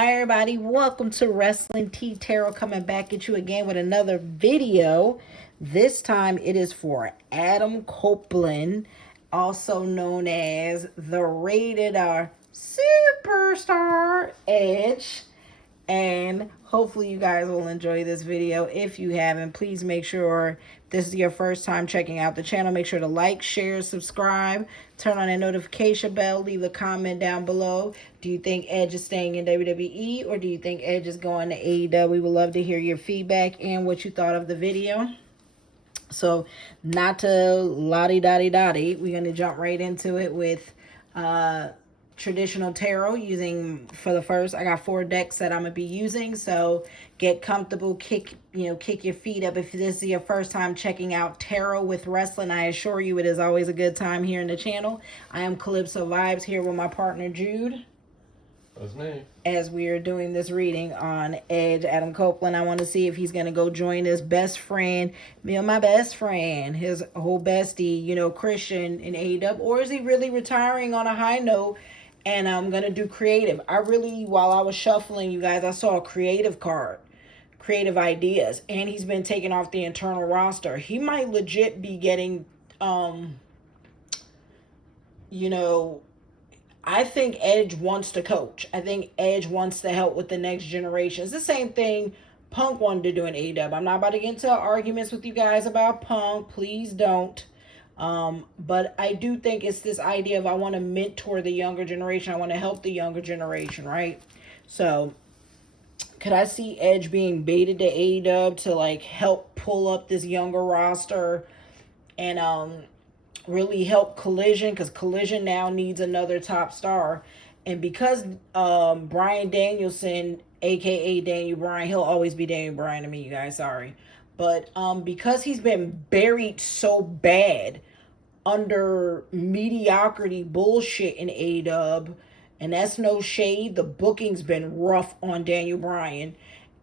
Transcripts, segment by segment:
Hi everybody, welcome to Wrestling Tea Tarot, coming back at you again with another video. This time it is for Adam Copeland, also known as the Rated R Superstar Edge. And hopefully you guys will enjoy this video. If you haven't, please make sure this is your first time checking out the channel. Make sure to like, share, subscribe, turn on that notification bell, leave a comment down below. Do you think Edge is staying in WWE or do you think Edge is going to AEW? We would love to hear your feedback and what you thought of the video. So not to lottie-dottie-dottie, we're going to jump right into it with traditional tarot using, for the first, I got 4 decks that I'm gonna be using. So get comfortable, kick your feet up. If this is your first time checking out tarot with wrestling, I assure you it is always a good time here in the channel. I am Calypso Vibes, here with my partner Jude. That's me. As we are doing this reading on Edge, Adam Copeland, I want to see if he's going to go join his best friend, my best friend, his whole bestie, Christian in AEW, or is he really retiring on a high note? And I'm going to do creative. While I was shuffling, you guys, I saw a creative card, creative ideas, and he's been taken off the internal roster. He might legit be getting, I think Edge wants to coach. I think Edge wants to help with the next generation. It's the same thing Punk wanted to do in AEW. I'm not about to get into arguments with you guys about Punk. Please don't. But I do think it's this idea of I want to mentor the younger generation. I want to help the younger generation, right? So could I see Edge being baited to AEW to help pull up this younger roster and really help Collision, because Collision now needs another top star. And because Bryan Danielson, aka Daniel Bryan, he'll always be Daniel Bryan to me, you guys, sorry. But because he's been buried so bad under mediocrity bullshit in AEW, and that's no shade, the booking's been rough on Daniel Bryan.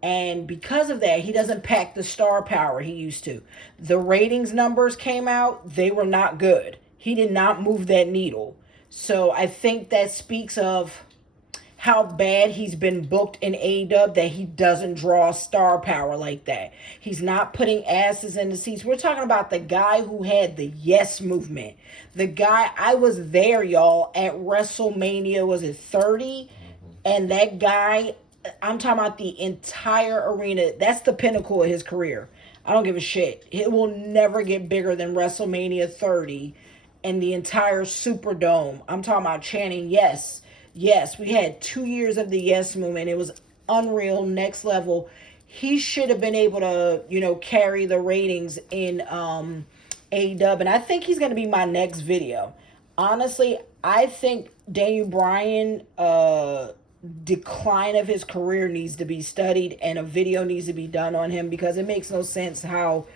And because of that, he doesn't pack the star power he used to. The ratings numbers came out, they were not good. He did not move that needle. So I think that speaks of how bad he's been booked in AEW, that he doesn't draw star power like that. He's not putting asses in the seats. We're talking about the guy who had the yes movement. The guy, I was there, y'all, at WrestleMania, was it 30? And that guy, I'm talking about the entire arena. That's the pinnacle of his career. I don't give a shit. It will never get bigger than WrestleMania 30 and the entire Superdome. I'm talking about chanting yes. Yes, we had 2 years of the yes movement. It was unreal, next level. He should have been able to, carry the ratings in AEW. And I think he's going to be my next video. Honestly, I think Daniel Bryan decline of his career needs to be studied and a video needs to be done on him, because it makes no sense how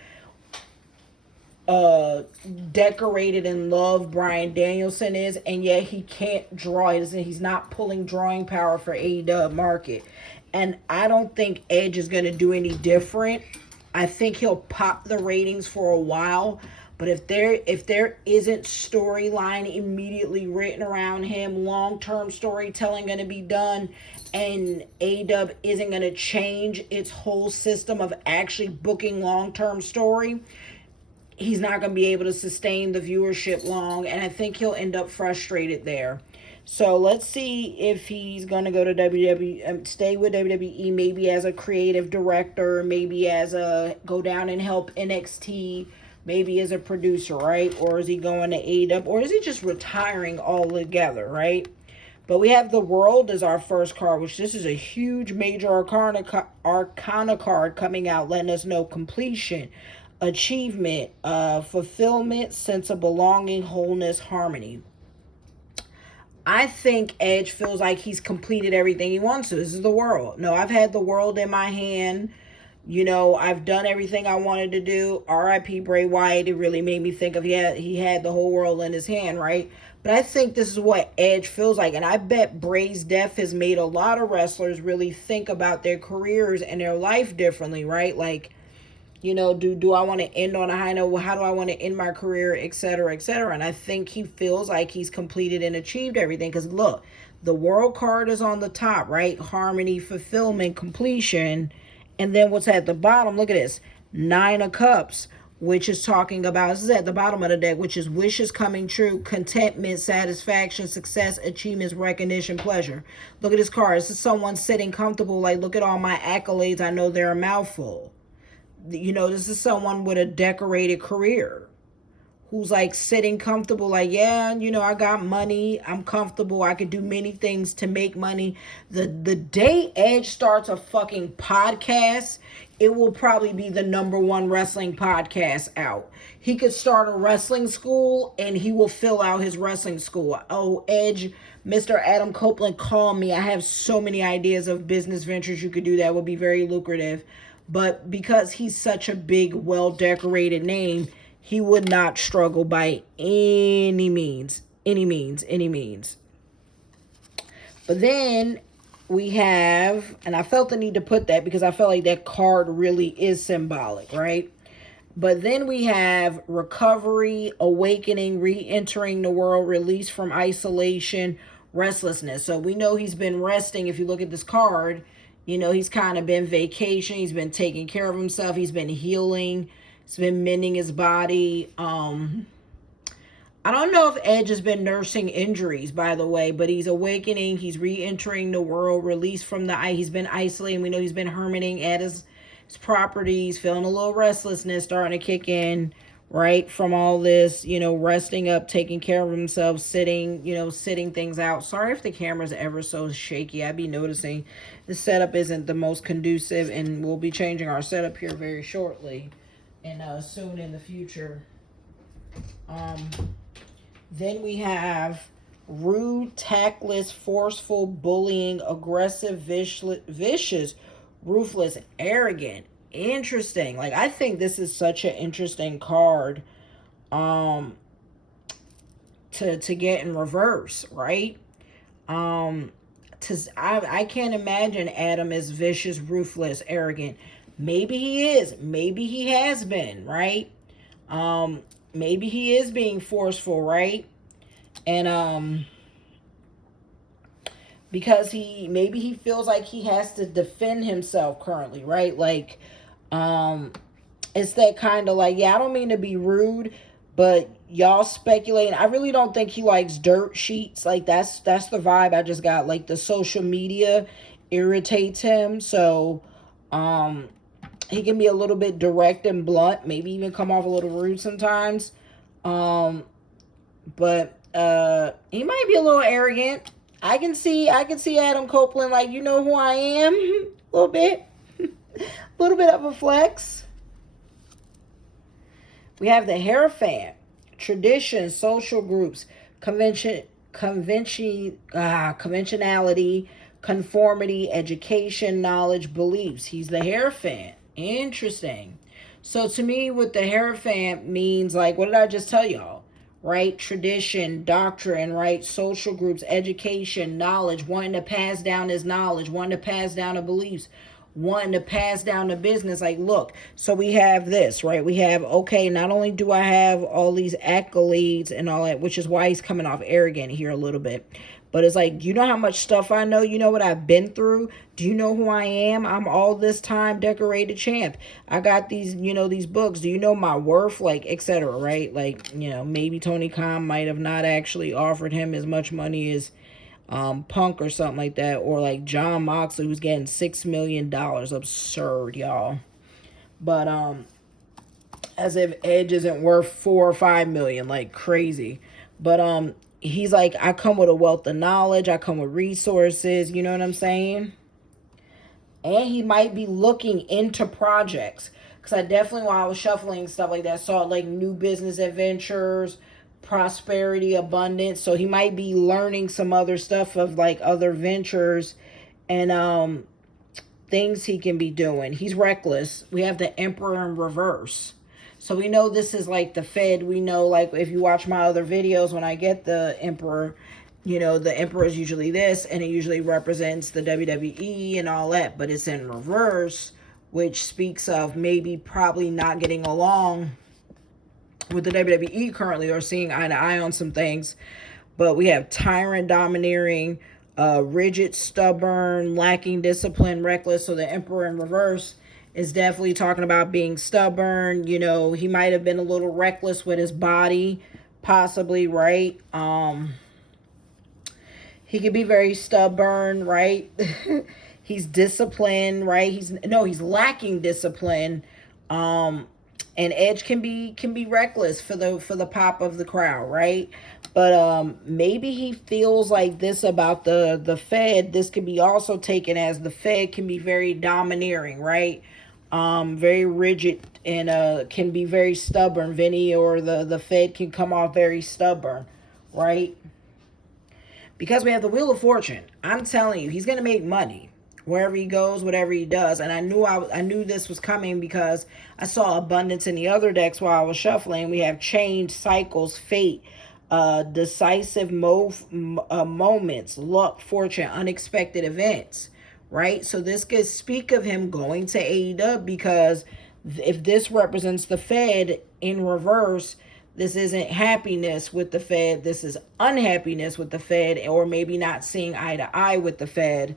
decorated and loved Bryan Danielson is, and yet he can't draw. He's not pulling drawing power for AEW market. And I don't think Edge is going to do any different. I think he'll pop the ratings for a while, but if there isn't storyline immediately written around him, long-term storytelling going to be done, and AEW isn't going to change its whole system of actually booking long-term story, he's not going to be able to sustain the viewership long, and I think he'll end up frustrated there. So let's see if he's going to go to WWE, stay with WWE, maybe as a creative director, maybe as go down and help NXT, maybe as a producer, right? Or is he going to AEW, or is he just retiring altogether, right? But we have the World as our first card, which this is a huge major arcana card coming out, letting us know completion, achievement, fulfillment, sense of belonging, wholeness, harmony. I think Edge feels like he's completed everything he wants to. This is the World. No, I've had the World in my hand. I've done everything I wanted to do. R.I.P. Bray Wyatt. It really made me think of he had the whole world in his hand, right? But I think this is what Edge feels like. And I bet Bray's death has made a lot of wrestlers really think about their careers and their life differently, right? Do I want to end on a high note? How do I want to end my career, et cetera, et cetera? And I think he feels like he's completed and achieved everything. Because look, The world card is on the top, right? Harmony, fulfillment, completion. And then what's at the bottom? Look at this. Nine of Cups, which is talking about, this is at the bottom of the deck, which is wishes coming true, contentment, satisfaction, success, achievements, recognition, pleasure. Look at this card. This is someone sitting comfortable, like, look at all my accolades. I know they're a mouthful. You know, this is someone with a decorated career who's like sitting comfortable, like, yeah, you know, I got money, I'm comfortable, I could do many things to make money. The day Edge starts a fucking podcast, it will probably be the #1 wrestling podcast out. He could start a wrestling school and he will fill out his wrestling school. Oh, Edge, Mr. Adam Copeland, call me. I have so many ideas of business ventures you could do that would be very lucrative. But because he's such a big, well-decorated name, he would not struggle by any means. But then we have, and I felt the need to put that because I felt like that card really is symbolic, right? But then we have recovery, awakening, re-entering the world, release from isolation, restlessness. So we know he's been resting. If you look at this card, you know, he's kind of been vacation. He's been taking care of himself. He's been healing. He's been mending his body. I don't know if Edge has been nursing injuries, by the way, but he's awakening. He's re-entering the world, released from he's been isolating. We know he's been hermiting at his properties, feeling a little restlessness starting to kick in, right? From all this, you know, resting up, taking care of himself, sitting things out. Sorry if the camera's ever so shaky. I'd be noticing the setup isn't the most conducive, and we'll be changing our setup here very shortly and soon in the future. Then we have rude, tactless, forceful, bullying, aggressive, vicious, ruthless, arrogant. Interesting. Like, I think this is such an interesting card to get in reverse, right? I can't imagine Adam is vicious, ruthless, arrogant. Maybe he is. Maybe he has been, right? Maybe he is being forceful, right? And because maybe he feels like he has to defend himself currently, right? Like, it's that kind of like, yeah, I don't mean to be rude, but y'all speculating. I really don't think he likes dirt sheets. Like, that's the vibe I just got. Like, the social media irritates him. So, he can be a little bit direct and blunt, maybe even come off a little rude sometimes. But he might be a little arrogant. I can see Adam Copeland, like, you know who I am? A little bit. A little bit of a flex. We have the Hierophant. Tradition, social groups, conventionality, conformity, education, knowledge, beliefs. He's the Hierophant. Interesting. So to me, what the Hierophant means, like, what did I just tell y'all? Right? Tradition, doctrine, right? Social groups, education, knowledge, wanting to pass down his knowledge, wanting to pass down the beliefs, wanting to pass down the business. Like, look, so we have this, right? We have, okay, not only do I have all these accolades and all that, which is why he's coming off arrogant here a little bit, but it's like, you know how much stuff I know? You know what I've been through? Do you know who I am? I'm all this time decorated champ. I got these, these books. Do you know my worth? Like, etc., right? Like, maybe Tony Khan might have not actually offered him as much money as Punk or something like that. Or like John Moxley, who's getting $6 million. Absurd, y'all. But as if Edge isn't worth 4 or 5 million. Like, crazy. But he's like, I come with a wealth of knowledge. I come with resources. You know what I'm saying? And he might be looking into projects. Because I definitely, while I was shuffling stuff like that, saw like new business adventures, prosperity, abundance. So he might be learning some other stuff of like other ventures and things he can be doing. He's reckless. We have the Emperor in reverse. So we know this is like the Fed. We know, like, if you watch my other videos, when I get the Emperor, the Emperor is usually this, and it usually represents the WWE and all that, but it's in reverse, which speaks of maybe probably not getting along with the WWE currently or seeing eye to eye on some things. But we have tyrant, domineering, rigid, stubborn, lacking discipline, reckless. So the Emperor in reverse is definitely talking about being stubborn. You know, he might have been a little reckless with his body, possibly, right? He could be very stubborn, right? He's disciplined, right? He's lacking discipline. And Edge can be reckless for the pop of the crowd, right? But maybe he feels like this about the Fed. This could be also taken as the Fed can be very domineering, right? Very rigid and can be very stubborn. Vinny or the Fed can come off very stubborn, right? Because we have the Wheel of Fortune. I'm telling you, he's gonna make money wherever he goes, whatever he does. And I knew this was coming because I saw abundance in the other decks while I was shuffling. We have change, cycles, fate, decisive moments, luck, fortune, unexpected events. Right? So this could speak of him going to AEW because if this represents the Fed in reverse, this isn't happiness with the Fed. This is unhappiness with the Fed, or maybe not seeing eye to eye with the Fed.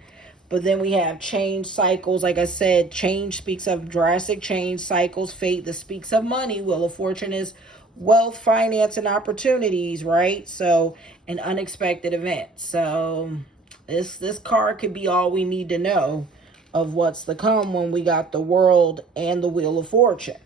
But then we have change cycles. Like I said, change speaks of drastic change, cycles, fate. This speaks of money. Wheel of Fortune is wealth, finance, and opportunities, right? So, an unexpected event. So, this card could be all we need to know of what's to come when we got the World and the Wheel of Fortune.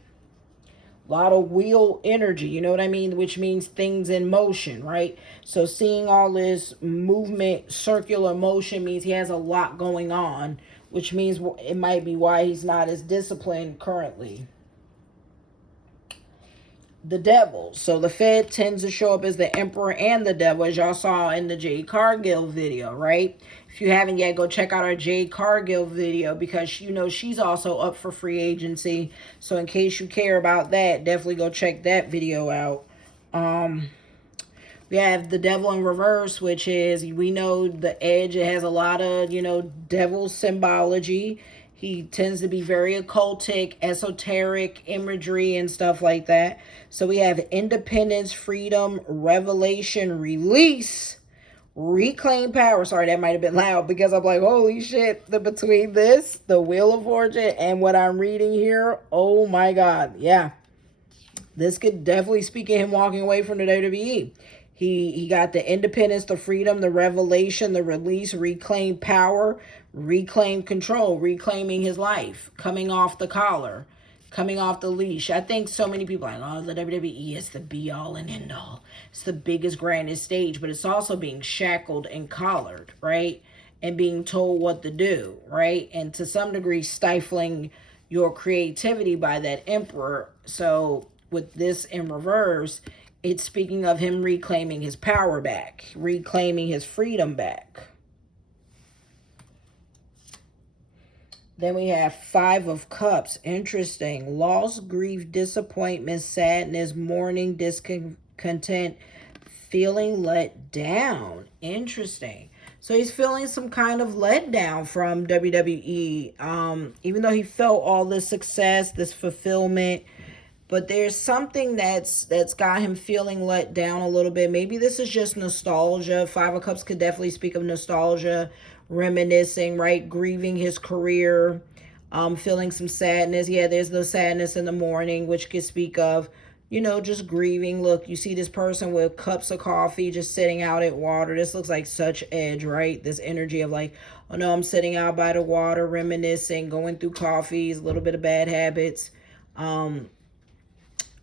A lot of wheel energy, you know what I mean? Which means things in motion, right? So seeing all this movement, circular motion means he has a lot going on, which means it might be why he's not as disciplined currently. The Devil. So the Fed tends to show up as the Emperor and the Devil, as y'all saw in the Jade Cargill video, right? If you haven't yet, go check out our Jade Cargill video because you know she's also up for free agency. So in case you care about that, definitely go check that video out. We have the Devil in reverse, which is, we know the Edge, it has a lot of, devil symbology. He tends to be very occultic, esoteric imagery and stuff like that. So we have independence, freedom, revelation, release, reclaim power. Sorry, that might have been loud because I'm like, holy shit. Between this, the Wheel of Fortune, and what I'm reading here, oh my God. Yeah. This could definitely speak of him walking away from the WWE. He got the independence, the freedom, the revelation, the release, reclaim power, reclaim control, reclaiming his life, coming off the collar, coming off the leash. I think so many people are like, oh, the WWE is the be-all and end-all. It's the biggest, grandest stage, but it's also being shackled and collared, right? And being told what to do, right? And to some degree, stifling your creativity by that emperor. So with this in reverse, it's speaking of him reclaiming his power back, reclaiming his freedom back. Then we have Five of Cups. Interesting. Loss, grief, disappointment, sadness, mourning, discontent, feeling let down. Interesting. So he's feeling some kind of letdown from WWE. Even though he felt all this success, this fulfillment, but there's something that's got him feeling let down a little bit. Maybe this is just nostalgia. Five of Cups could definitely speak of nostalgia, reminiscing, right? Grieving his career, feeling some sadness. Yeah, there's the sadness in the morning, which could speak of, just grieving. Look, you see this person with cups of coffee just sitting out at water. This looks like such Edge, right? This energy of like, oh no, I'm sitting out by the water, reminiscing, going through coffees, a little bit of bad habits.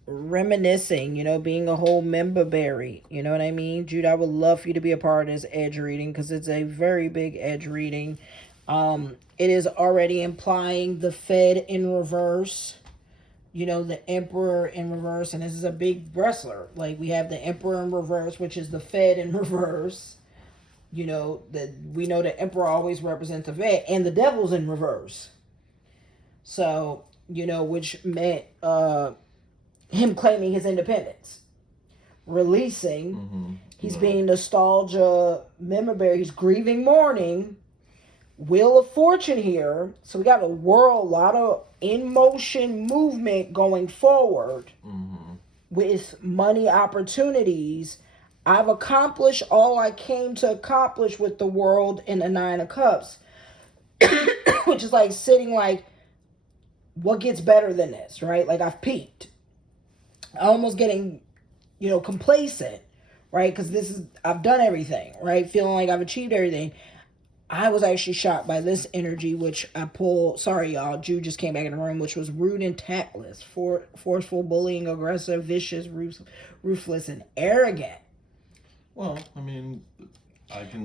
Reminiscing, being a whole member berry. You know what I mean? Jude, I would love for you to be a part of this Edge reading because it's a very big Edge reading. It is already implying the Fed in reverse, the Emperor in reverse, and this is a big wrestler. Like we have the Emperor in reverse, which is the Fed in reverse. We know the Emperor always represents the Fed, and the Devil's in reverse. So, which meant him claiming his independence, releasing. He's being nostalgia, memorabilia. He's grieving, mourning. Wheel of Fortune here. So we got a lot of in motion movement going forward with money opportunities. I've accomplished all I came to accomplish with the world in the Nine of Cups. Which is like sitting like, what gets better than this, right? Like I've peaked. Almost getting, complacent, right? Because I've done everything, right? Feeling like I've achieved everything. I was actually shocked by this energy, which I pulled. Sorry, y'all. Jude just came back in the room, which was rude and tactless, forceful, bullying, aggressive, vicious, ruthless, and arrogant. Well, I mean,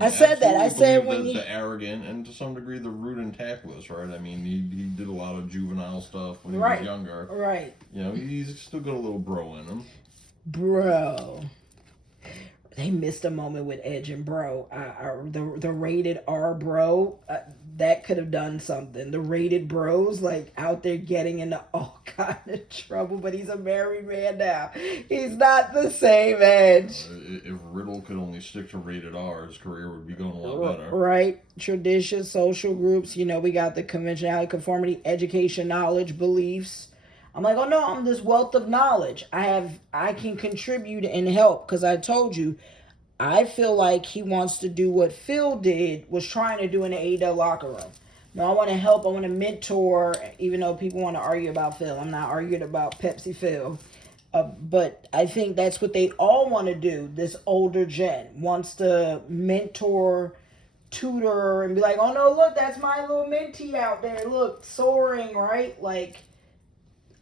I said that. I said when the arrogant and to some degree the rude and tactless, right? I mean, he did a lot of juvenile stuff when he was younger. Right. He's still got a little bro in him. Bro. They missed a moment with Edge and Bro. The rated R Bro, that could have done something. The rated Bros, like, out there getting into all kind of trouble, but he's a married man now. He's not the same Edge. If Riddle could only stick to rated R, his career would be going a lot better. Right. Tradition, social groups, we got the conventionality, conformity, education, knowledge, beliefs. I'm like, oh no, I'm this wealth of knowledge. I can contribute and help, because I told you, I feel like he wants to do what Phil was trying to do in the AEW locker room. No, I want to help, I want to mentor, even though people want to argue about Phil. I'm not arguing about Pepsi Phil. But I think that's what they all want to do. This older gen wants to mentor, tutor, and be like, oh no, look, that's my little mentee out there. Look, soaring, right? Like,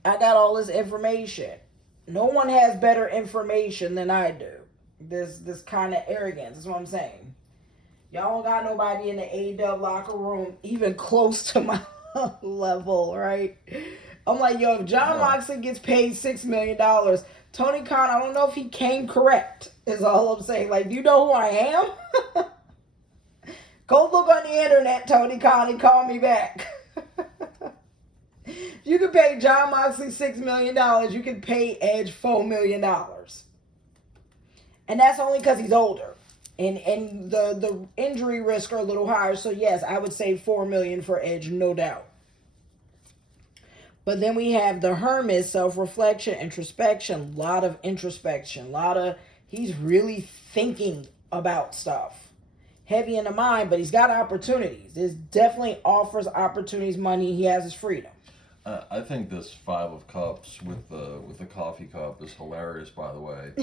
I got all this information. No one has better information than I do. This kind of arrogance. That's what I'm saying. Y'all don't got nobody in the AEW locker room even close to my level, right? I'm like, yo, if John Moxley gets paid $6 million, Tony Khan, I don't know if he came correct, is all I'm saying. Like, do you know who I am? Go look on the internet, Tony Khan, and call me back. You can pay John Moxley $6 million. You can pay Edge $4 million. And that's only because he's older. And the injury risk are a little higher. So yes, I would say $4 million for Edge, no doubt. But then we have the Hermit, self-reflection, introspection, a lot of introspection, he's really thinking about stuff. Heavy in the mind, but he's got opportunities. This definitely offers opportunities, money, he has his freedom. I think this Five of Cups with the coffee cup is hilarious, by the way,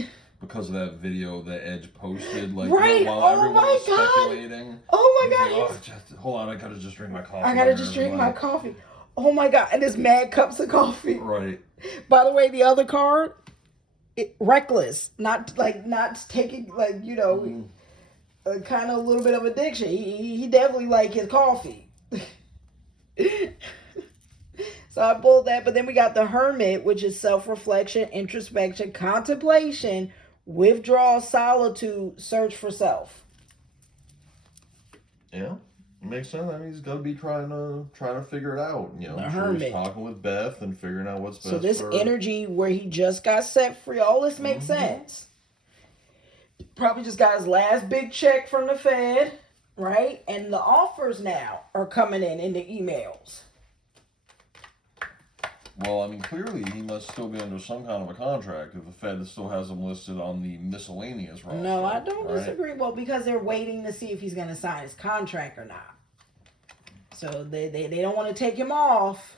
because of that video that Edge posted, like while everyone was speculating. Oh my God! Like, hold on, I gotta just drink my coffee. My coffee. Oh my God! And there's mad cups of coffee. Right. By the way, the other card, reckless, not taking kind of a little bit of addiction. He definitely like his coffee. So I pulled that, but then we got the Hermit, which is self-reflection, introspection, contemplation, withdrawal, solitude, search for self. Yeah, it makes sense. I mean, he's gonna be trying to figure it out. The Hermit. He's talking with Beth and figuring out what's best. So this energy where he just got set free, all this makes sense. Probably just got his last big check from the Fed, right? And the offers now are coming in the emails. Well, I mean, clearly he must still be under some kind of a contract if the Fed still has him listed on the miscellaneous roster. No, I don't disagree. Well, because they're waiting to see if he's going to sign his contract or not. So they don't want to take him off.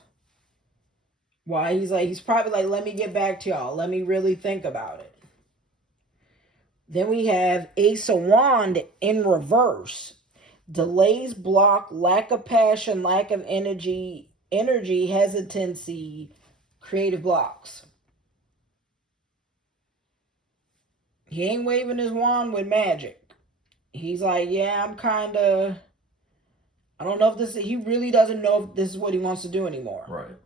Why? He's probably like, let me get back to y'all. Let me really think about it. Then we have Ace of Wand in reverse. Delays, block, lack of passion, lack of energy, hesitancy, creative blocks. He ain't waving his wand with magic. He's like, yeah, I don't know if he really doesn't know if this is what he wants to do anymore. Right.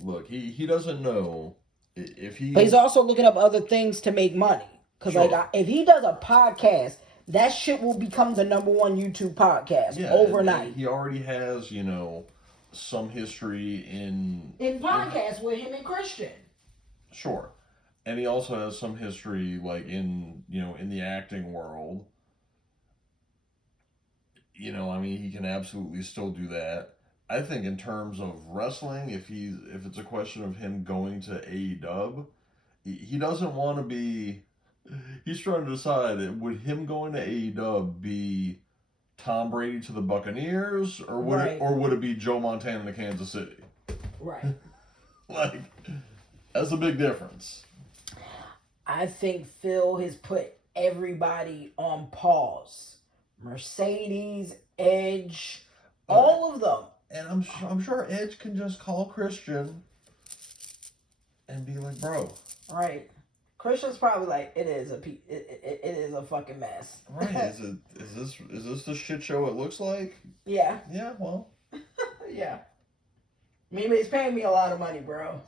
Look, he doesn't know if he... But he's also looking up other things to make money. Because if he does a podcast, that shit will become the #1 YouTube podcast overnight. He already has, some history in podcasts with him and Christian. Sure. And he also has some history in the acting world. He can absolutely still do that. I think in terms of wrestling, if it's a question of him going to AEW, he doesn't want to be He's trying to decide, would him going to AEW be Tom Brady to the Buccaneers, or would it be Joe Montana to Kansas City? Right. Like, that's a big difference. I think Phil has put everybody on pause. Mercedes, Edge, all of them. And I'm sure Edge can just call Christian and be like, bro. Right. Christian's probably like, it is a fucking mess. Right. Is this the shit show it looks like? Yeah. Yeah, well. Yeah. I mean, he's paying me a lot of money, bro.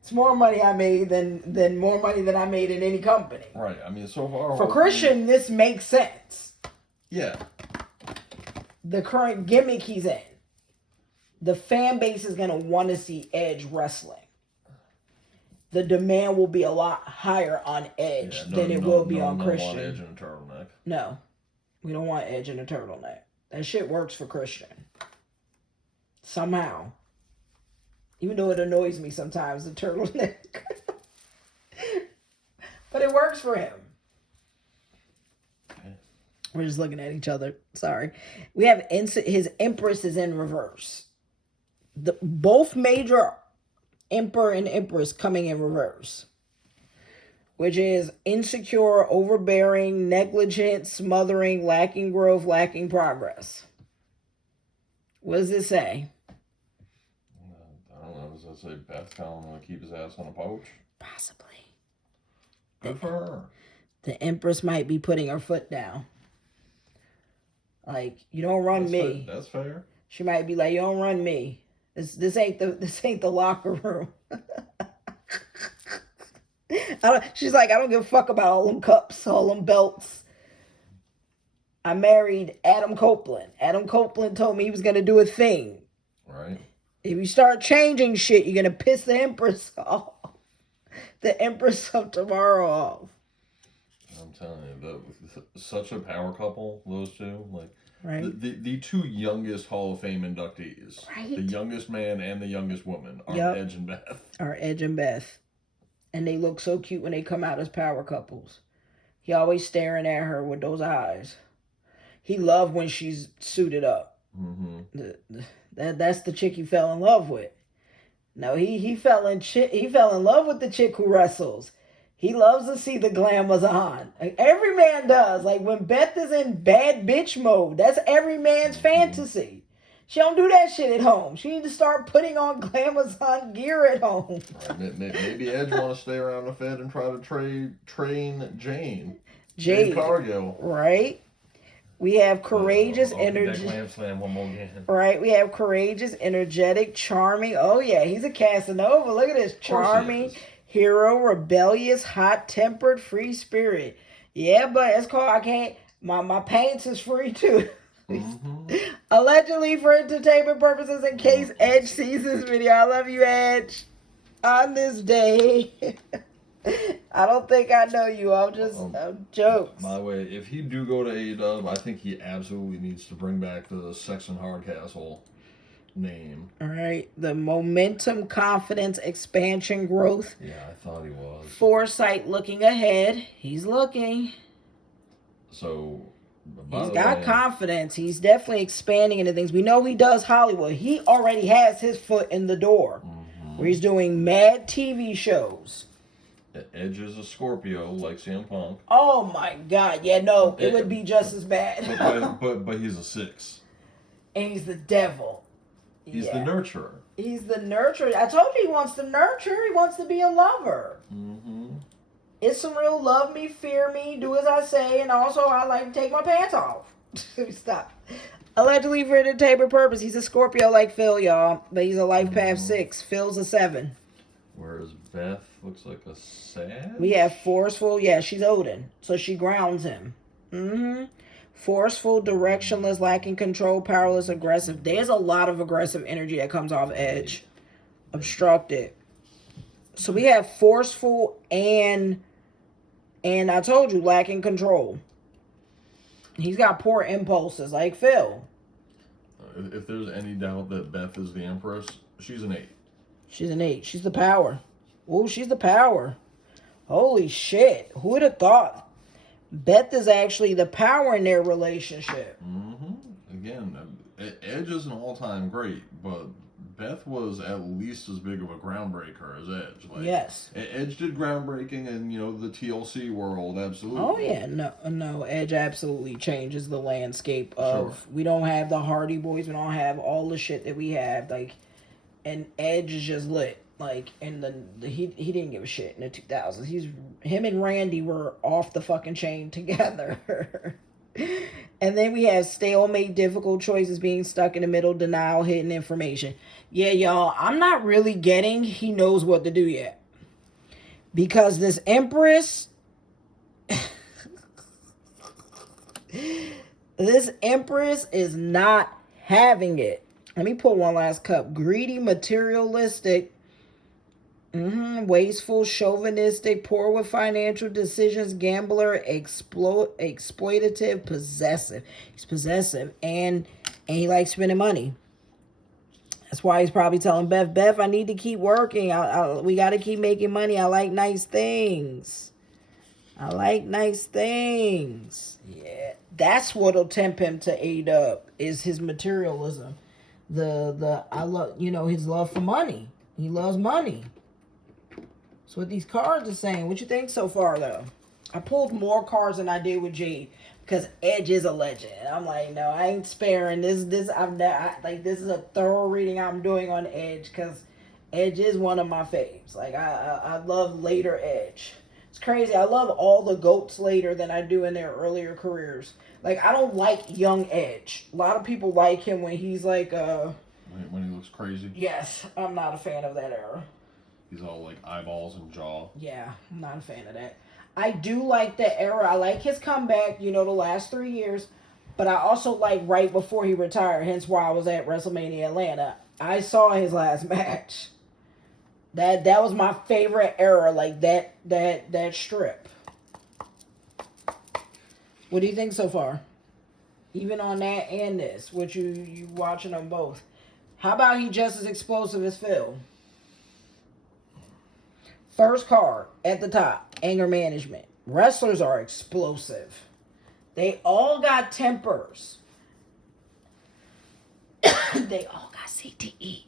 It's more money I made than more money than I made in any company. Right. I mean, so far. For Christian, this makes sense. Yeah. The current gimmick he's in. The fan base is going to want to see Edge wrestling. The demand will be a lot higher on Edge than it will be on Christian. We don't want Edge in a turtleneck. No. We don't want Edge in a turtleneck. That shit works for Christian. Somehow. Even though it annoys me sometimes, the turtleneck. But it works for him. Okay. We're just looking at each other. Sorry. We have his Empress is in reverse. Both major Emperor and Empress coming in reverse. Which is insecure, overbearing, negligent, smothering, lacking growth, lacking progress. What does it say? I don't know. Does that say Beth telling him to keep his ass on a pouch? Possibly. Good for her. The Empress might be putting her foot down. Like, you don't run me. That's fair. She might be like, you don't run me. This ain't the locker room. She's like, I don't give a fuck about all them cups, all them belts. I married Adam Copeland. Adam Copeland told me he was going to do a thing. Right. If you start changing shit, you're going to piss the Empress off. The Empress of Tomorrow off. I'm telling you, such a power couple, those two. Like, right. The two youngest Hall of Fame inductees. Right. The youngest man and the youngest woman are Edge and Beth. Are Edge and Beth. And they look so cute when they come out as power couples. He always staring at her with those eyes. He loved when she's suited up. Mm-hmm. That's the chick he fell in love with. No, he fell in love with the chick who wrestles. He loves to see the glamours on. Like, every man does. Like, when Beth is in bad bitch mode, that's every man's fantasy. She don't do that shit at home. She needs to start putting on glamour-on gear at home. Right, maybe Edge want to stay around the Fed and try to train Jane Cargill. Right. We have courageous, energy. Right. We have courageous, energetic, charming. Oh yeah, he's a Casanova. Look at this, charming, hero, rebellious, hot-tempered, free spirit. Yeah, but it's called. I can't. My pants is free too. Mm-hmm. Allegedly for entertainment purposes, in case Edge sees this video. I love you, Edge. On this day. I don't think I know you. I'm jokes. By the way, if he do go to AEW, I think he absolutely needs to bring back the Sexton Hardcastle name. All right. The momentum, confidence, expansion, growth. Yeah, I thought he was. Foresight, looking ahead. He's looking. So, he's got confidence. He's definitely expanding into things. We know he does Hollywood. He already has his foot in the door. Mm-hmm. Where he's doing mad TV shows. Edge is a Scorpio, like CM Punk. Oh my God! Yeah, no, it would be just as bad. but he's a 6. And he's the devil. He's the nurturer. He's the nurturer. I told you he wants to nurture. He wants to be a lover. Mm-hmm. It's some real love me, fear me, do as I say, and also I like to take my pants off. Stop. Allegedly for entertainment purpose, he's a Scorpio like Phil, y'all, but he's a life path 6. Phil's a 7. Whereas Beth looks like a Sag? We have forceful. Yeah, she's Odin. So she grounds him. Mm-hmm. Forceful, directionless, lacking control, powerless, aggressive. There's a lot of aggressive energy that comes off Edge. Obstructed. So we have forceful and I told you, lacking control. He's got poor impulses like Phil. If there's any doubt that Beth is the Empress, she's an 8. She's an 8. She's the power. Oh, she's the power. Holy shit. Who would have thought? Beth is actually the power in their relationship. Again, Edge is an all-time great, but Beth was at least as big of a groundbreaker as Edge. Like, yes. Edge did groundbreaking in, the TLC world, absolutely. Oh, yeah. No. Edge absolutely changes the landscape of... Sure. We don't have the Hardy Boys. We don't have all the shit that we have. Like, and Edge is just lit. Like, in he didn't give a shit in the 2000s. Him and Randy were off the fucking chain together. And then we have stalemate, difficult choices, being stuck in the middle, denial, hidden information. Yeah, y'all, I'm not really getting he knows what to do yet. Because this Empress... this Empress is not having it. Let me pull one last cup. Greedy, materialistic, wasteful, chauvinistic, poor with financial decisions, gambler, exploitative, possessive. He's possessive, and he likes spending money. That's why he's probably telling Beth, I need to keep working. We got to keep making money. I like nice things. Yeah, that's what'll tempt him to AEW is his materialism. His love for money. He loves money. That's what these cards are saying. What you think so far, though? I pulled more cards than I did with Jade because Edge is a legend. I'm like, no, I ain't sparing this. This is a thorough reading I'm doing on Edge because Edge is one of my faves. Like I love later Edge. It's crazy. I love all the GOATs later than I do in their earlier careers. Like I don't like young Edge. A lot of people like him when he's like when he looks crazy. Yes, I'm not a fan of that era. He's all like eyeballs and jaw. Yeah, I'm not a fan of that. I do like the era. I like his comeback, the last 3 years. But I also like right before he retired, hence why I was at WrestleMania Atlanta. I saw his last match. That was my favorite era, like that strip. What do you think so far? Even on that and this, which you watching them both. How about he just as explosive as Phil? First card at the top, anger management. Wrestlers are explosive. They all got tempers. They all got CTE.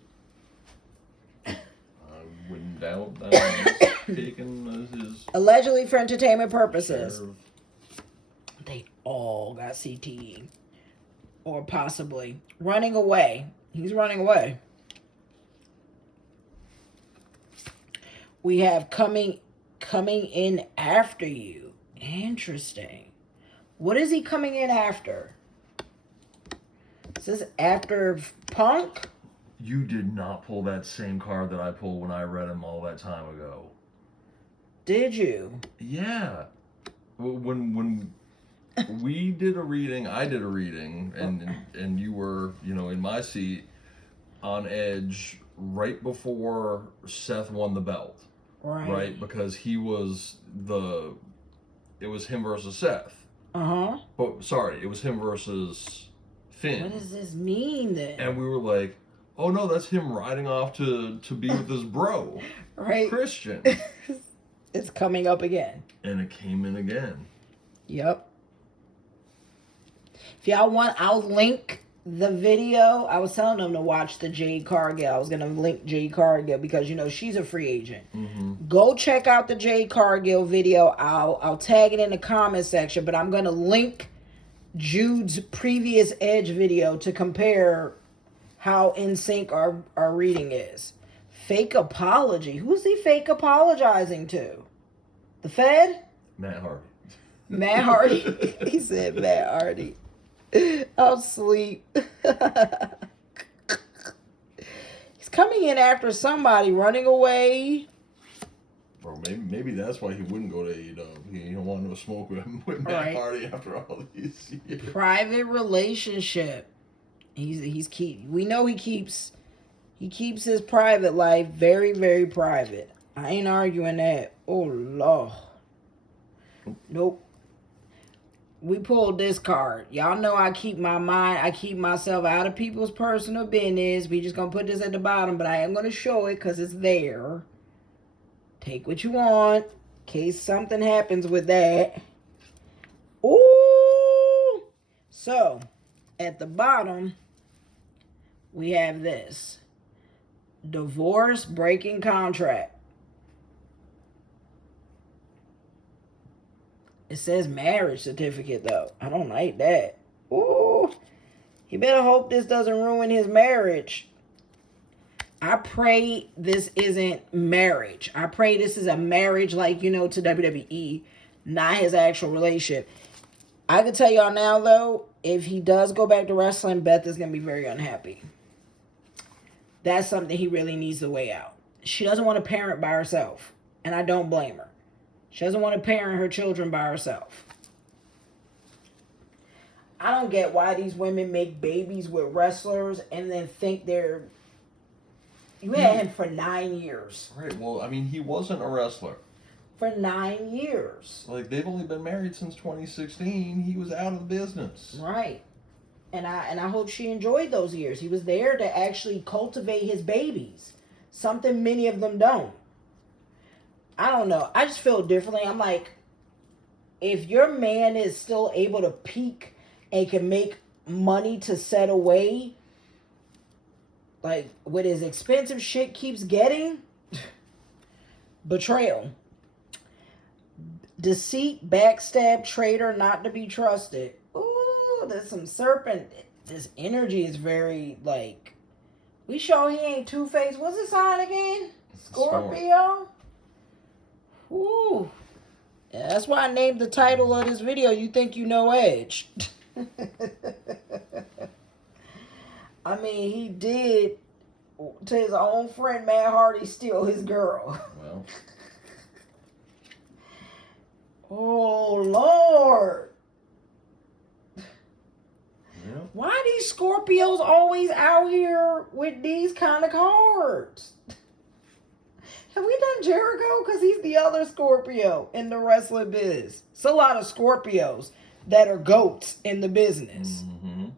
I wouldn't doubt that. Taken his allegedly for entertainment purposes. They all got CTE. Or possibly. Running away. He's running away. We have coming in after you. Interesting. What is he coming in after? Is this after Punk? You did not pull that same card that I pulled when I read him all that time ago. Did you? Yeah. When we did a reading, I did a reading, and you were, in my seat on Edge right before Seth won the belt. Right? Because it was him versus Seth. Uh-huh. But, sorry, it was him versus Finn. What does this mean, then? And we were like, oh, no, that's him riding off to be with his bro. Right. Christian. It's coming up again. And it came in again. Yep. If y'all want, I'll link the video. I was telling them to watch the Jade Cargill. I was going to link Jade Cargill because, she's a free agent. Mm-hmm. Go check out the Jade Cargill video. I'll tag it in the comment section, but I'm going to link Jude's previous Edge video to compare how in sync our reading is. Fake apology. Who's he fake apologizing to? The Fed? Matt Hardy. Matt Hardy. He said Matt Hardy. I'll sleep. He's coming in after somebody running away. Or maybe that's why he wouldn't go to AEW. He don't want no smoke with Matt Hardy after all these years. Private relationship. We know he keeps his private life very, very private. I ain't arguing that. Oh Lord. Nope. We pulled this card. Y'all know I keep myself out of people's personal business. We just gonna put this at the bottom, but I am gonna show it because it's there. Take what you want. case something happens with that. Ooh. So, at the bottom, we have this. Divorce breaking contract. It says marriage certificate, though. I don't like that. Ooh. He better hope this doesn't ruin his marriage. I pray this isn't marriage. I pray this is a marriage like, to WWE, not his actual relationship. I can tell y'all now, though, if he does go back to wrestling, Beth is going to be very unhappy. That's something he really needs to weigh out. She doesn't want to parent by herself, and I don't blame her. She doesn't want to parent her children by herself. I don't get why these women make babies with wrestlers and then think they're... You had him for 9 years. Right, well, I mean, he wasn't a wrestler. For 9 years. Like, they've only been married since 2016. He was out of the business. Right. And I hope she enjoyed those years. He was there to actually cultivate his babies. Something many of them don't. I don't know. I just feel differently. I'm like, if your man is still able to peak and can make money to set away, like, what his expensive shit keeps getting, betrayal. Deceit, backstab, traitor, not to be trusted. Ooh, there's some serpent. This energy is very, like, we sure he ain't Two-Faced. What's his sign again? Scorpio? Ooh. Yeah, that's why I named the title of this video, You Think You Know Edge. I mean, he did, to his own friend Matt Hardy, steal his girl. Well. Oh, Lord. Yeah. Why these Scorpios always out here with these kind of cards? Have we done Jericho? Because he's the other Scorpio in the wrestling biz. It's a lot of Scorpios that are goats in the business. Mm-hmm.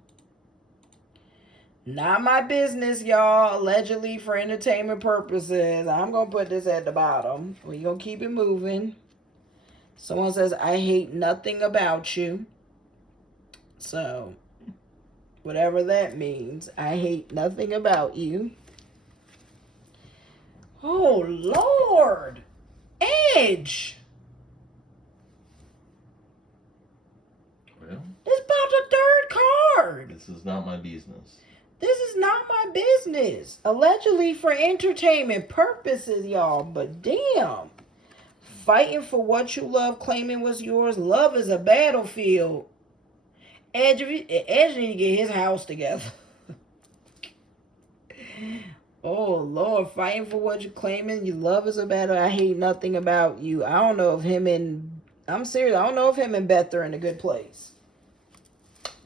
Not my business, y'all. Allegedly for entertainment purposes. I'm going to put this at the bottom. We're going to keep it moving. Someone says, I hate nothing about you. So, whatever that means. I hate nothing about you. Oh, Lord. Edge. Well. This about the third card. This is not my business. This is not my business. Allegedly for entertainment purposes, y'all. But damn. Fighting for what you love, claiming what's yours. Love is a battlefield. Edge need to get his house together. Oh, Lord. Fighting for what you're claiming. Your love is a battle. I hate nothing about you. I don't know if him and... I'm serious. I don't know if him and Beth are in a good place.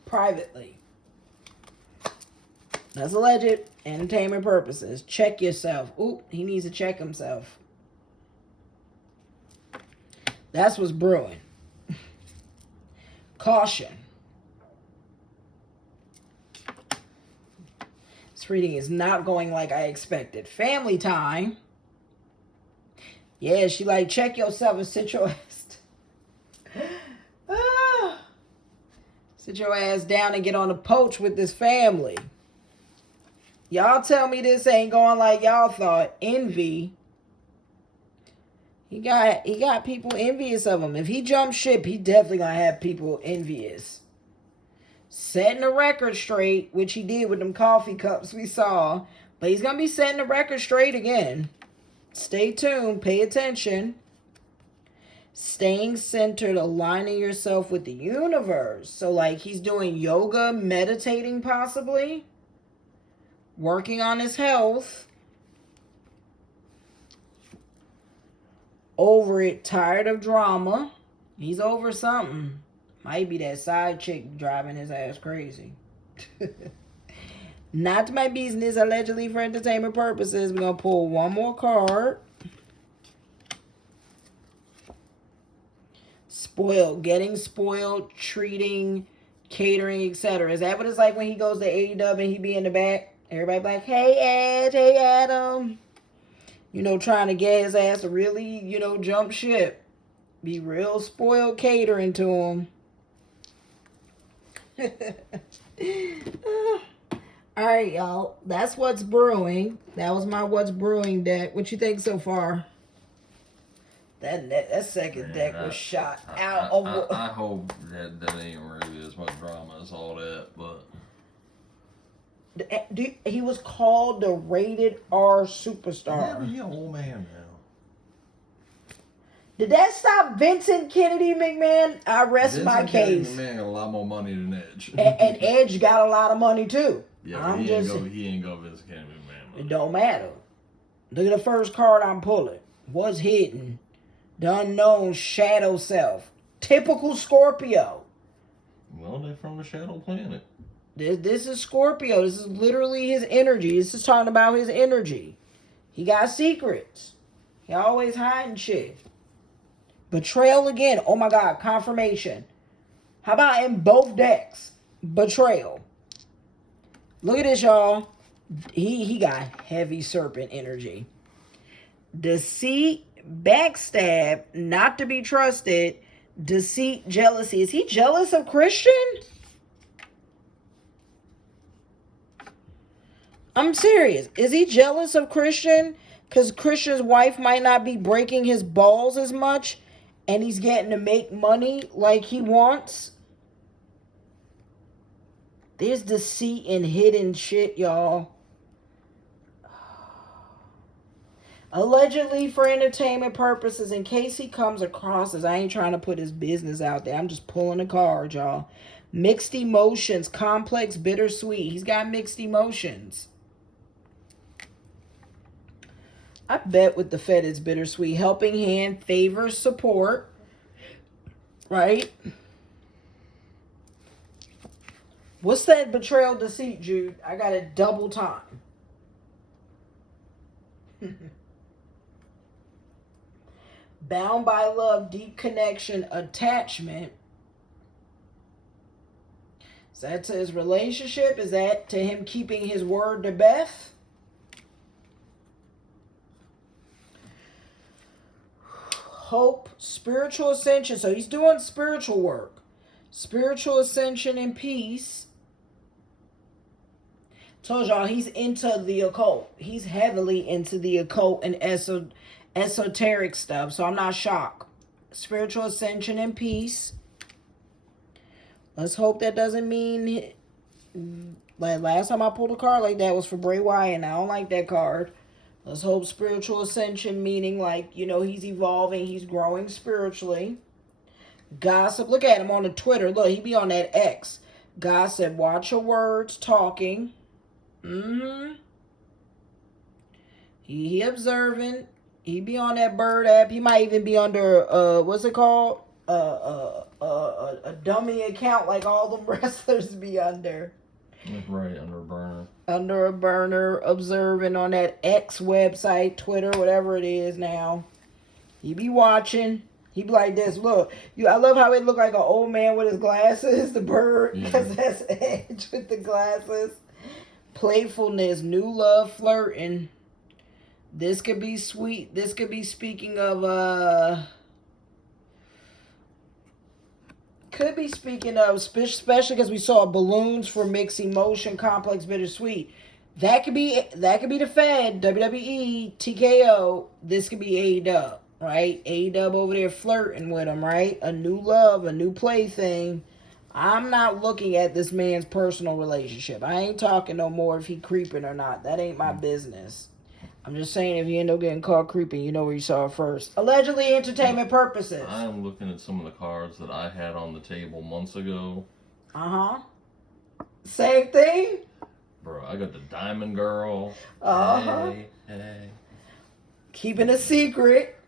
Privately. That's alleged. Entertainment purposes. Check yourself. Oop, he needs to check himself. That's what's brewing. Caution. This reading is not going like I expected. Family time. Yeah, she like, check yourself and sit your ass. Sit your ass down and get on the poach with this family. Y'all tell me this ain't going like y'all thought. Envy. He got people envious of him. If he jumps ship, he definitely gonna have people envious. Setting the record straight, which he did with them coffee cups we saw. But he's gonna be setting the record straight again. Stay tuned. Pay attention. Staying centered, aligning yourself with the universe. So like he's doing yoga, meditating possibly. Working on his health. Over it, tired of drama. He's over something. Might be that side chick driving his ass crazy. Not my business, allegedly for entertainment purposes. We're going to pull one more card. Spoiled. Getting spoiled, treating, catering, etc. Is that what it's like when he goes to AEW and he be in the back? Everybody be like, hey, Edge, hey, Adam. Trying to get his ass to really, jump ship. Be real spoiled catering to him. All right, y'all. That's what's brewing. That was my what's brewing deck. What you think so far? That second deck was shot out of. I hope that ain't really as much drama as all that, but he was called the rated R superstar. Yeah, but he's an old man now. Did that stop Vincent Kennedy McMahon? I rest my case. Vincent Kennedy McMahon got a lot more money than Edge. And Edge got a lot of money too. Yeah, he ain't go Vincent Kennedy McMahon. It don't matter. Look at the first card I'm pulling. What's hidden? The unknown shadow self. Typical Scorpio. Well, they're from the shadow planet. This is Scorpio. This is literally his energy. This is talking about his energy. He got secrets. He always hiding shit. Betrayal again. Oh my God. Confirmation. How about in both decks? Betrayal. Look at this, y'all. He got heavy serpent energy. Deceit, backstab, not to be trusted, deceit, jealousy. Is he jealous of Christian? I'm serious. Is he jealous of Christian? Because Christian's wife might not be breaking his balls as much and he's getting to make money like he wants. There's deceit and hidden shit, y'all. Allegedly for entertainment purposes, in case he comes across as, I ain't trying to put his business out there. I'm just pulling a card, y'all. Mixed emotions, complex, bittersweet. He's got mixed emotions. I bet with the Fed it's bittersweet. Helping hand, favor, support. Right? What's that betrayal, deceit, Jude? I got it double time. Bound by love, deep connection, attachment. Is that to his relationship? Is that to him keeping his word to Beth? Hope, spiritual ascension. So he's doing spiritual work. Spiritual ascension and peace. Told y'all he's into the occult. He's heavily into the occult and esoteric stuff. So I'm not shocked. Spiritual ascension and peace. Let's hope that doesn't mean, like last time I pulled a card like that was for Bray Wyatt and I don't like that card. Let's hope spiritual ascension meaning like, you know, he's evolving, he's growing spiritually. Gossip, look at him on the Twitter. Look, he be on that X. Gossip, watch your words, talking. He observing. He be on that Bird app. He might even be under, what's it called? A dummy account like all the wrestlers be under. That's right, under a burner. Under a burner, observing on that X website, Twitter, whatever it is now. He be watching. He be like this. Look, I love how it look like an old man with his glasses. The Bird, because that's Edge with the glasses. Playfulness, new love, flirting. This could be sweet. This could be speaking of could be speaking of, especially because we saw balloons for mixed emotion, complex, bittersweet. That could be the Fed, WWE, TKO. This could be AEW, right? AEW over there flirting with him, right? A new love, a new plaything. I'm not looking at this man's personal relationship. I ain't talking no more if he creeping or not. That ain't my business. I'm just saying if you end up getting caught creeping, you know where you saw it first. Allegedly entertainment purposes. I am looking at some of the cards that I had on the table months ago. Same thing? Bro, I got the Diamond Girl. Hey. Keeping a secret.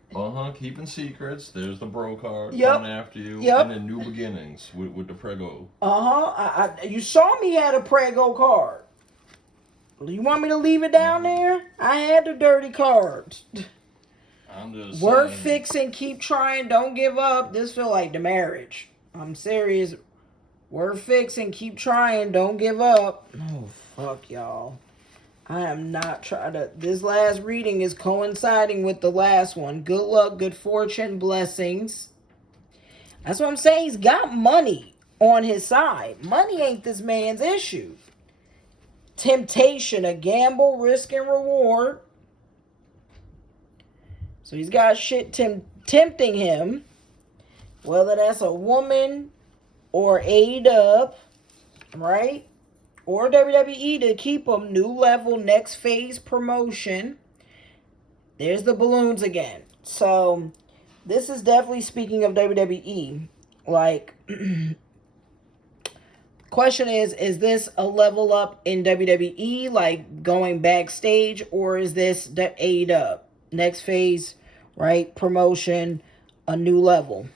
Keeping secrets. There's the bro card coming after you. Yep. And then New Beginnings with the Prego. You saw me had a Prego card. You want me to leave it down there? I had the dirty cards. I'm just Work saying. fixing, keep trying, don't give up. This feel like the marriage. I'm serious. Work fixing, keep trying, don't give up. Oh, fuck y'all. I am not trying to... This last reading is coinciding with the last one. Good luck, good fortune, blessings. That's what I'm saying. He's got money on his side. Money ain't this man's issue. Temptation, a gamble, risk, and reward. So he's got shit tempting him, whether that's a woman or AEW, right? Or WWE to keep him. New level, next phase promotion. There's the balloons again. So this is definitely speaking of WWE. Like, question is this a level up in WWE, like going backstage, or is this the AEW? Next phase, right? Promotion, a new level.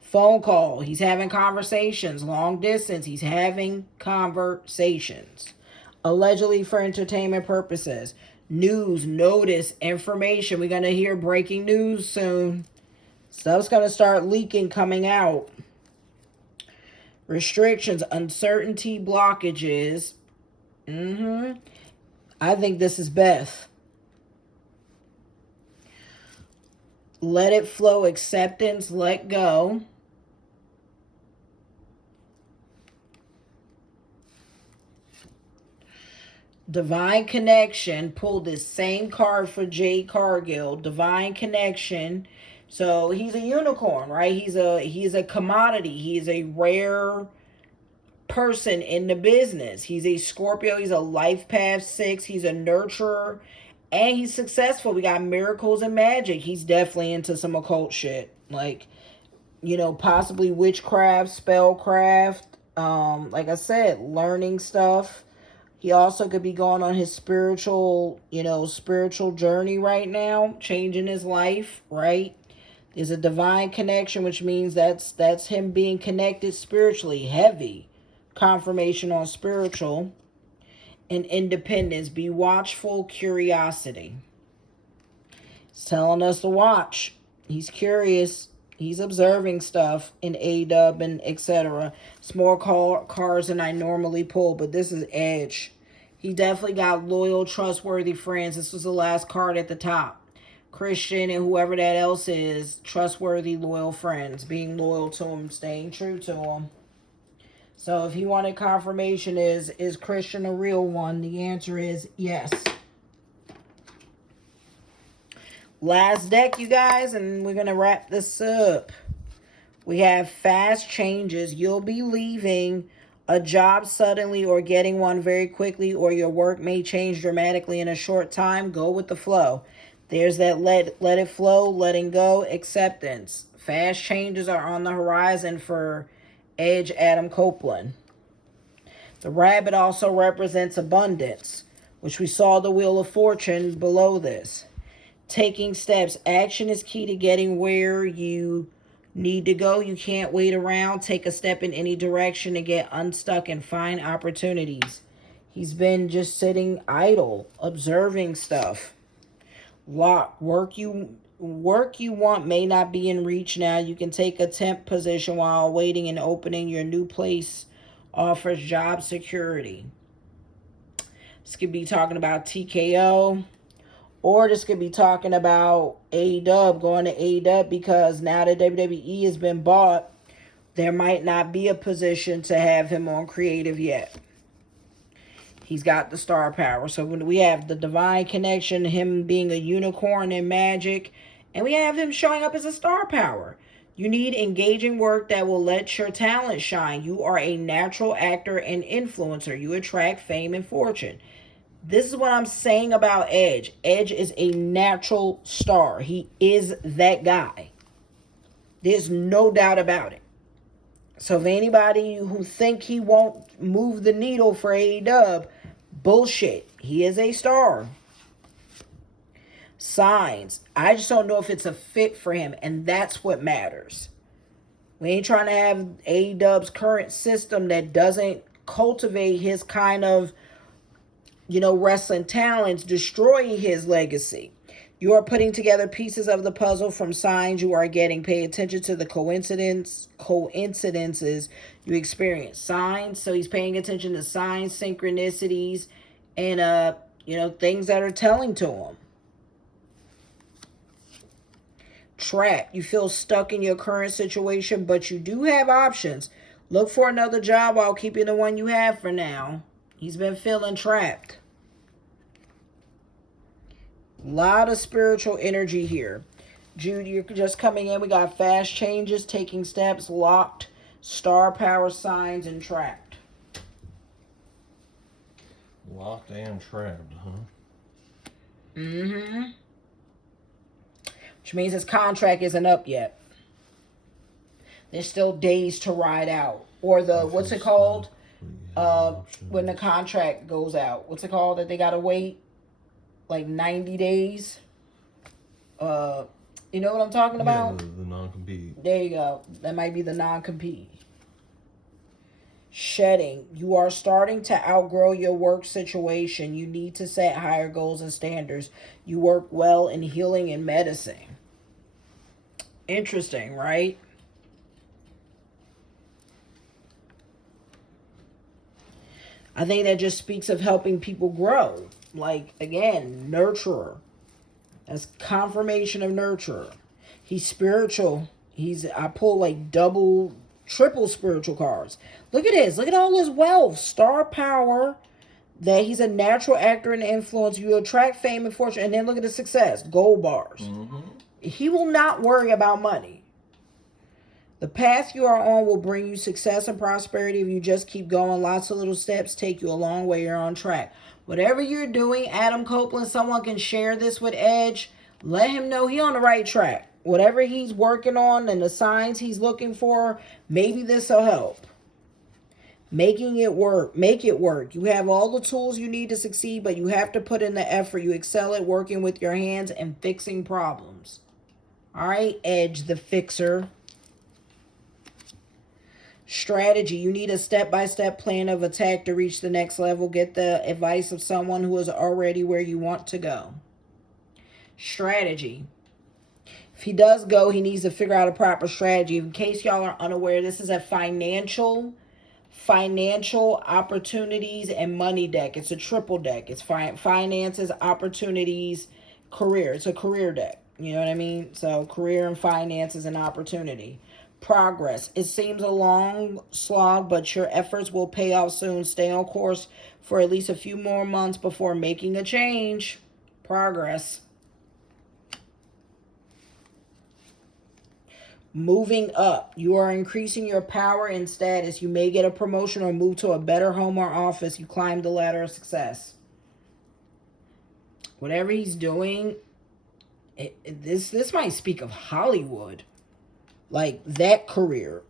Phone call. He's having conversations. Long distance. He's having conversations. Allegedly for entertainment purposes. News, notice, information. We're going to hear breaking news soon. Stuff's going to start leaking, coming out. Restrictions, uncertainty, blockages. I think this is Beth. Let it flow, acceptance, let go. Divine connection. Pulled this same card for Jade Cargill. Divine connection. So he's a unicorn, right? He's a commodity. He's a rare person in the business. He's a Scorpio. He's a life path 6. He's a nurturer. And he's successful. We got miracles and magic. He's definitely into some occult shit. Like, possibly witchcraft, spellcraft. Like I said, learning stuff. He also could be going on his spiritual journey right now, changing his life, right? There's a divine connection, which means that's him being connected spiritually, heavy. Confirmation on spiritual. And independence. Be watchful, curiosity. He's telling us to watch. He's curious. He's observing stuff in AEW and etc. It's more cards than I normally pull, but this is Edge. He definitely got loyal, trustworthy friends. This was the last card at the top. Christian and whoever that else is, trustworthy, loyal friends. Being loyal to him, staying true to him. So if he wanted confirmation, is Christian a real one? The answer is yes. Last deck, you guys, and we're going to wrap this up. We have fast changes. You'll be leaving a job suddenly or getting one very quickly, or your work may change dramatically in a short time. Go with the flow. There's that let it flow, letting go, acceptance. Fast changes are on the horizon for Edge Adam Copeland. The rabbit also represents abundance, which we saw the Wheel of Fortune below this. Taking steps. Action is key to getting where you need to go. You can't wait around. Take a step in any direction to get unstuck and find opportunities. He's been just sitting idle, observing stuff. Work you want may not be in reach now. You can take a temp position while waiting and opening. Your new place offers job security. This could be talking about TKO, or this could be talking about AEW, going to AEW, because now that WWE has been bought, there might not be a position to have him on creative yet. He's got the star power. So when we have the divine connection, him being a unicorn in magic, and we have him showing up as a star power. You need engaging work that will let your talent shine. You are a natural actor and influencer. You attract fame and fortune. This is what I'm saying about Edge. Edge is a natural star. He is that guy. There's no doubt about it. So if anybody who think he won't move the needle for AEW, bullshit. He is a star. Signs. I just don't know if it's a fit for him, and that's what matters. We ain't trying to have AEW's current system that doesn't cultivate his kind of, wrestling talents, destroy his legacy. You are putting together pieces of the puzzle from signs you are getting. Pay attention to the coincidences you experience. Signs, so he's paying attention to signs, synchronicities, and things that are telling to him. Trapped. You feel stuck in your current situation, but you do have options. Look for another job while keeping the one you have for now. He's been feeling trapped. A lot of spiritual energy here. Jude, you're just coming in. We got fast changes, taking steps, locked, star power signs, and trapped. Locked and trapped, huh? Mm-hmm. Which means his contract isn't up yet. There's still days to ride out. Or the, what's it called? When the contract goes out. What's it called that they gotta wait? Like 90 days? You know what I'm talking about? Yeah, the non-compete. There you go. That might be the non-compete. Shedding. You are starting to outgrow your work situation. You need to set higher goals and standards. You work well in healing and medicine. Interesting, right? I think that just speaks of helping people grow. Like, again, nurturer. That's confirmation of nurturer. He's spiritual. I pull like double, triple spiritual cards. Look at this. Look at all his wealth. Star power. That he's a natural actor and influence. You attract fame and fortune. And then look at the success. Gold bars. Mm-hmm. He will not worry about money. The path you are on will bring you success and prosperity if you just keep going. Lots of little steps take you a long way. You're on track. Whatever you're doing, Adam Copeland, someone can share this with Edge. Let him know he's on the right track. Whatever he's working on and the signs he's looking for, maybe this will help. Making it work. Make it work. You have all the tools you need to succeed, but you have to put in the effort. You excel at working with your hands and fixing problems. All right, Edge the fixer. Strategy. You need a step-by-step plan of attack to reach the next level. Get the advice of someone who is already where you want to go. Strategy. If he does go, he needs to figure out a proper strategy. In case y'all are unaware, this is a financial opportunities and money deck. It's a triple deck. It's finances, opportunities, career. It's a career deck. You know what I mean? So career and finances and opportunity. Progress. It seems a long slog, but your efforts will pay off soon. Stay on course for at least a few more months before making a change. Progress. Moving up. You are increasing your power and status. You may get a promotion or move to a better home or office. You climb the ladder of success. Whatever he's doing, this might speak of Hollywood. Like that career,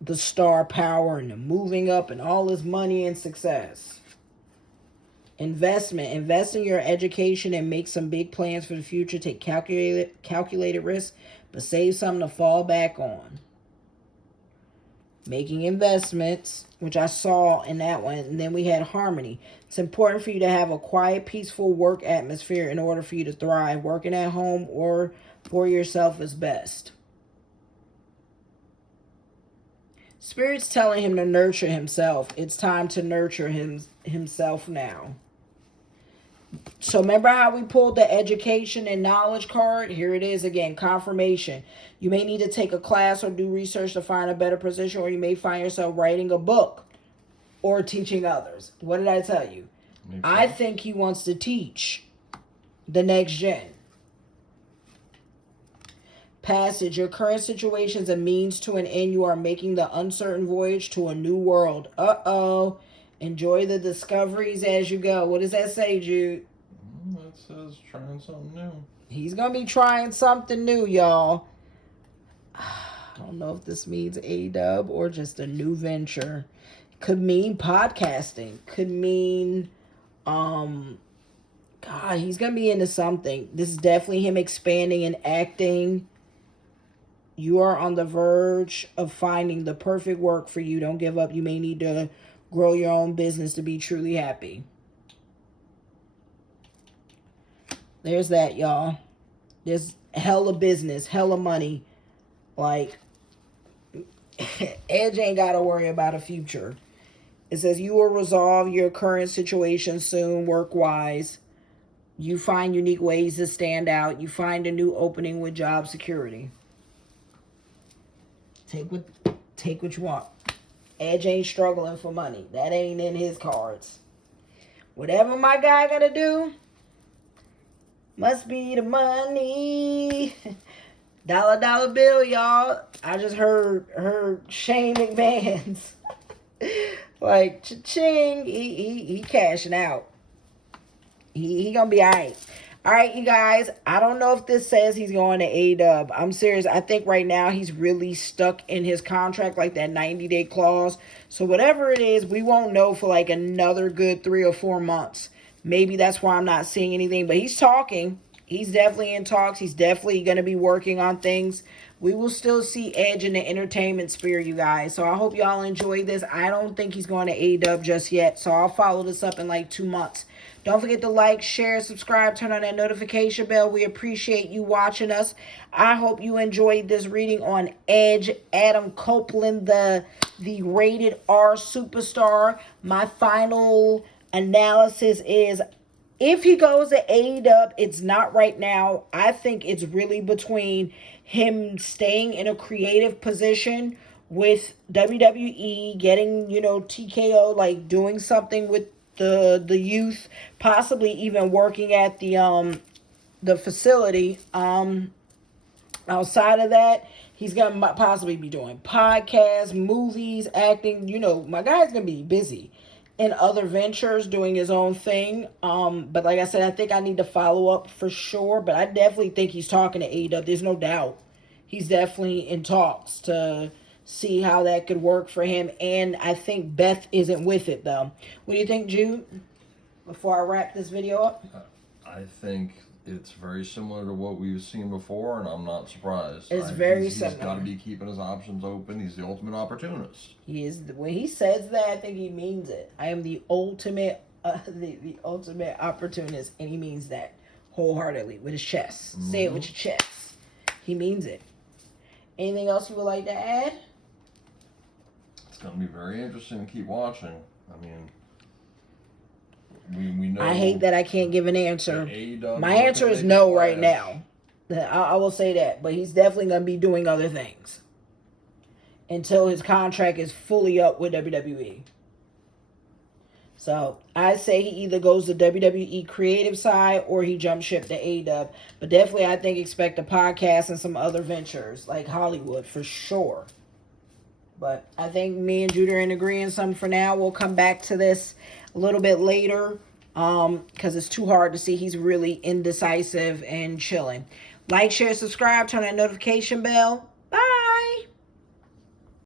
the star power and the moving up and all this money and success. Investment. Invest in your education and make some big plans for the future. Take calculated risks, but save something to fall back on. Making investments, which I saw in that one. And then we had harmony. It's important for you to have a quiet, peaceful work atmosphere in order for you to thrive. Working at home or for yourself is best. Spirit's telling him to nurture himself. It's time to nurture himself now. So remember how we pulled the education and knowledge card? Here it is again, confirmation. You may need to take a class or do research to find a better position, or you may find yourself writing a book or teaching others. What did I tell you? I think he wants to teach the next gen. Passage. Your current situation is a means to an end. You are making the uncertain voyage to a new world. Uh-oh. Enjoy the discoveries as you go. What does that say, Jude? That says trying something new. He's going to be trying something new, y'all. I don't know if this means AEW or just a new venture. Could mean podcasting. Could mean, God, he's going to be into something. This is definitely him expanding and acting. You are on the verge of finding the perfect work for you. Don't give up. You may need to grow your own business to be truly happy. There's that, y'all. There's hella business, hella money. Like, Edge ain't got to worry about a future. It says you will resolve your current situation soon, work-wise. You find unique ways to stand out. You find a new opening with job security. Take what you want. Edge ain't struggling for money. That ain't in his cards. Whatever my guy gotta do, must be the money. Dollar bill, y'all. I just heard Shane McMahon's like cha-ching. He cashing out. He gonna be alright. Alright, you guys. I don't know if this says he's going to AEW. I'm serious. I think right now he's really stuck in his contract, like that 90-day clause. So whatever it is, we won't know for like another good 3 or 4 months. Maybe that's why I'm not seeing anything. But he's talking. He's definitely in talks. He's definitely going to be working on things. We will still see Edge in the entertainment sphere, you guys. So I hope y'all enjoyed this. I don't think he's going to AEW just yet. So I'll follow this up in like 2 months. Don't forget to like, share, subscribe, turn on that notification bell. We appreciate you watching us. I hope you enjoyed this reading on Edge, Adam Copeland, the rated R superstar. My final analysis is, if he goes to AEW, it's not right now. I think it's really between him staying in a creative position with WWE, getting, TKO, like doing something with the youth, possibly even working at the facility. Outside of that, he's gonna possibly be doing podcasts, movies, acting. My guy's gonna be busy in other ventures, doing his own thing. But like I said, I think I need to follow up for sure. But I definitely think he's talking to AEW. There's no doubt. He's definitely in talks to see how that could work for him. And I think Beth isn't with it, though. What do you think, Jude? Before I wrap this video up? I think it's very similar to what we've seen before, and I'm not surprised. It's very similar. He's got to be keeping his options open. He's the ultimate opportunist. He is. When he says that, I think he means it. I am the ultimate, the ultimate opportunist, and he means that wholeheartedly with his chest. Mm-hmm. Say it with your chest. He means it. Anything else you would like to add? It's going to be very interesting to keep watching. I mean, we know. I hate that I can't give an answer. My answer is no right now. I will say that. But he's definitely going to be doing other things until his contract is fully up with WWE. So I say he either goes to WWE creative side or he jumps ship to AEW. But definitely I think expect a podcast and some other ventures like Hollywood for sure. But I think me and Jude are in agreement some for now. We'll come back to this a little bit later because it's too hard to see. He's really indecisive and chilling. Like, share, subscribe, turn on that notification bell.